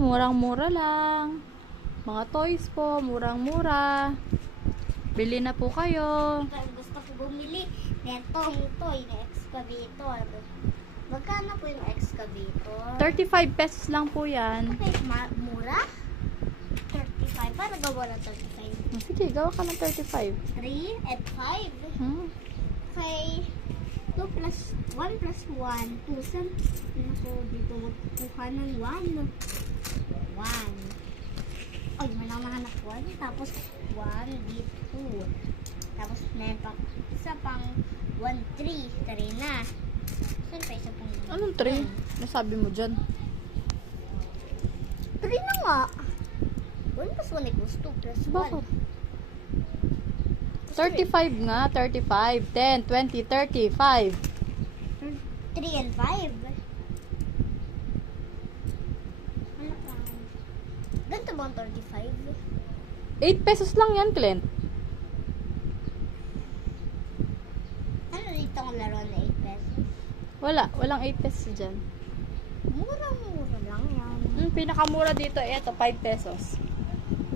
murang-mura lang. Mga toys po, murang-mura. Bili na po kayo. Gusto ko bumili netong toy na excavator. Magkano po yung excavator? 35 pesos lang po yan. Okay, mura? 35. Paano gawa ng 35? Sige, gawa ka ng 35. 3 and 5. Okay. 2 plus 1 plus 1. 2. Saan? Ako dito magkukuha ng 1. 1. Ay, may nakahanap 1. Tapos 1 dito. Tapos may isa pang 1, 3. 3 na. Saan pa isa pang Anong 3? Nasabi mo dyan. 3 na nga. 1 plus 1 equals 2 plus 1. Bakit? 35 nga, 35. 10, 20, 30, 5. 3 and 5. Ano pa? Ganito ba ang 35? 8 pesos lang yan, Clint. Ano dito ang laro na 8 pesos? Walang 8 pesos dyan. Mura-mura lang yan. Pinakamura dito, ito, 5 pesos.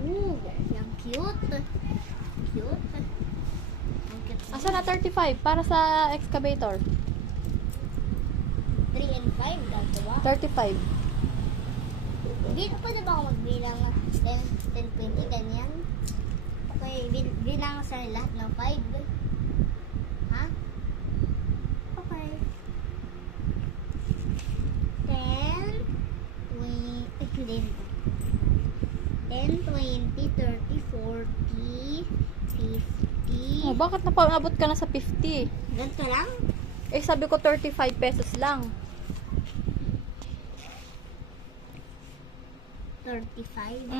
Ooh, yung cute. Cute. Ang cute. Asa na 35 para sa excavator? 3 and 5 dito ba? 35. Dito pa na ba ako magbilang 10, 20, ganyan? Okay, bilang sa lahat ng 5. Ha? Okay. 10, 20, 10, 20, 30, 40, 50. Oh, bakit napaabot ka na sa 50? Ganito lang? Eh, sabi ko 35 pesos lang. 35.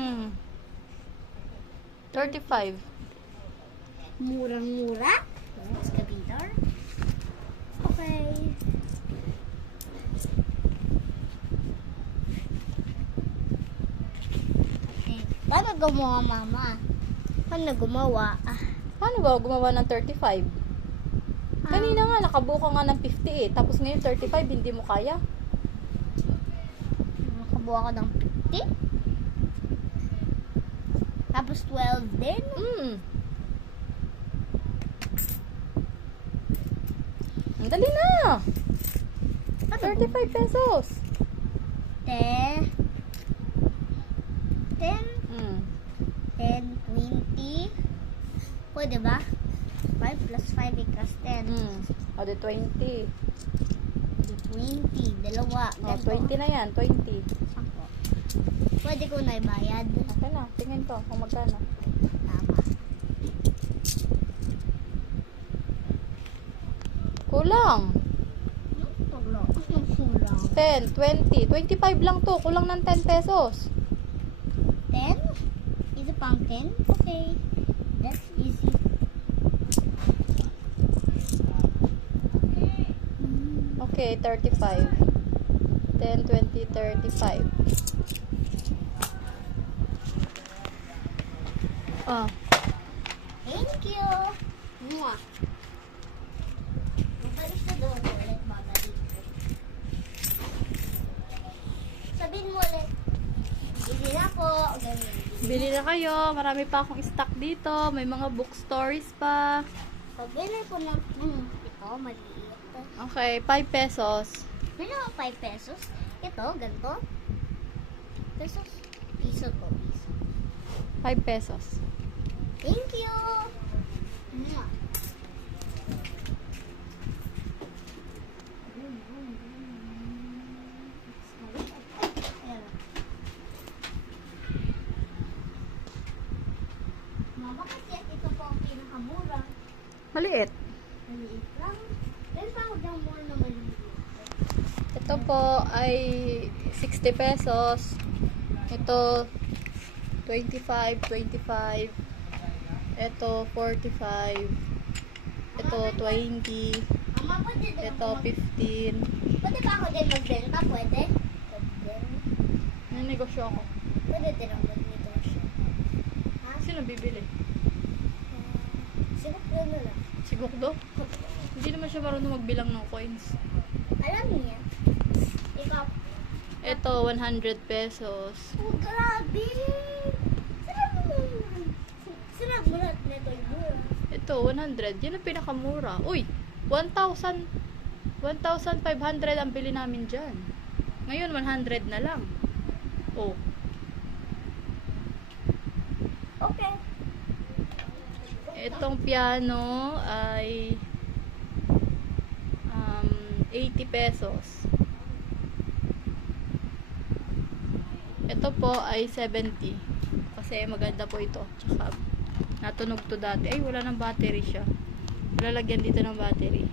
35. Murang-mura. Excavator. Okay. Okay. Paano gumawa, mama? Paano gumawa? Paano ba gumawa ng 35? Kanina nga, nakabuka nga ng 50 eh. Tapos ngayon 35, hindi mo kaya. Nakabuha ka ng 50? Tapos 12 din? Ang dali na! 35 pesos. 10, 10, Mm. 10, 20. Pwede ba? 5 plus 5 equals 10. O, de 20. 20. Dalawa. O, 20 na yan, 20. Ako. Pwede ko na ibayad. Okay na, tingin ko kung magkano. Tama. Kulang. Kulang. Kulang. 10, 20. 25 lang to. Kulang ng 10 pesos. 10? Is it pang 10? Okay. That's easy. Okay, 35. 10, 20, 35. Oh. Thank you. Mwah. Mabalis na doon ulit, babalik. Sabihin mo ulit. Hindi na po. Ganun. Bili na kayo. Marami pa akong stock dito. May mga book stories pa. Pabili ko ng ito, maliit. Okay, 5 pesos. May naman 5 pesos. Ito, ganito. Pesos. Piso to. Piso. 5 pesos. Thank you. Mwah. Mama, kasi ito po ang pinakamura. Maliit. Maliit lang. Then pa ako dyan mura na maliit. Ito po ay 60 pesos. Ito 25, 25. Ito 45. Ito 20. Mama, pwede din Ito ako 15. pwede ba ako din magbenta? Pwede? Pwede din. Nanegosyo ako. Pwede din ako magnegosyo. Ha? Sino bibili? Siguro ko na lang. Sigukdo? Hindi naman siya marunong magbilang ng coins. Alam niya. Ikaw. Ito, 100 pesos. Oh, grabe! Sarap mo lahat nito yung mura. Ito, 100. Yan ang pinakamura. Uy, 1,000. 1,500 ang bili namin dyan. Ngayon, 100 na lang. Oh. Okay. Itong piano ay 80 pesos. Ito po ay 70. Kasi maganda po ito. Tsaka natunog to dati. Ay, wala ng battery siya. Lalagyan dito ng battery.